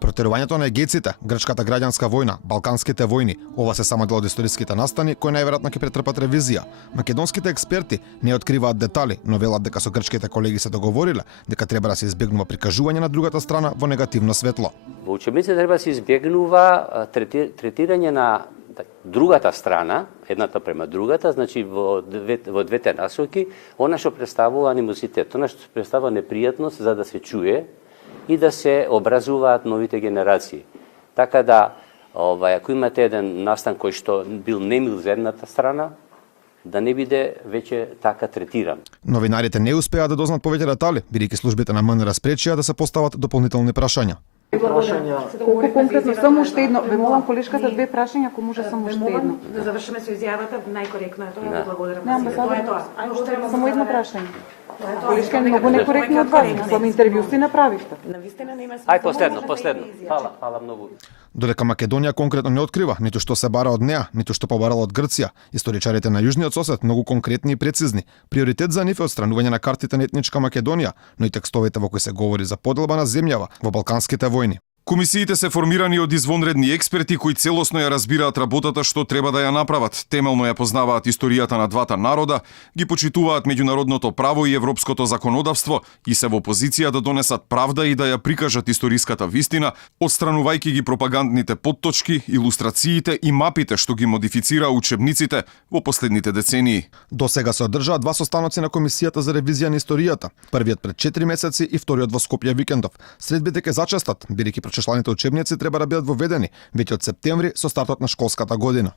Протерувањето на егејците, грчката граѓанска војна, балканските војни, ова се само дел од историските настани кои најверојатно ќе претрпат ревизија. Македонските експерти не откриваат детали, но велат дека со грчките колеги се договориле дека треба да се избегнува прикажување на другата страна во негативно светло. Во учебниците треба да се избегнува третирање на другата страна, едната према другата, значи во двете насоки, она што представува анимозитет, она што представува непријатност за да се чуе и да се образуваат новите генерации. Така да, ако имате еден настан кој што бил немил за едната страна, да не биде веќе така третиран. Новинарите не успеа да дознат повеќе детали, бидејќи службите на МНР спречија да се постават дополнителни прашања. Колку конкретно само уште едно, ве молам колешката две прашања, ако може само уште едно. Да завршиме со изјавата, најкоректно е тоа, благодарам. Не, амбасадор, само едно прашање. Колешка, многу некоректно од вас, со интервју си направивте. Ај, последно. Фала многу. Додека Македонија конкретно не открива ниту што се бара од неа, ниту што побарала од Грција, историчарите на Јужниот сосед многу конкретни и прецизни. Приоритет за нив е отстранување на картите на етничка Македонија, но и текстовите во кои се говори за поделба на земјава во балканските војни. Комисиите се формирани од извонредни експерти кои целосно ја разбираат работата што треба да ја направат, темелно ја познаваат историјата на двата народа, ги почитуваат меѓународното право и европското законодавство и се во позиција да донесат правда и да ја прикажат историската вистина, отстранувајќи ги пропагандните потточки, илустрациите и мапите што ги модифицира учебниците во последните децении. До сега се одржаа два состаноци на Комисијата за ревизија на историјата, првиот пред 4 месеци и вториот во Скопје викендов. Средбите ќе зачестат, бидејќи прочешланите учебници треба да бидат воведени веќе од септември со стартот на школската година.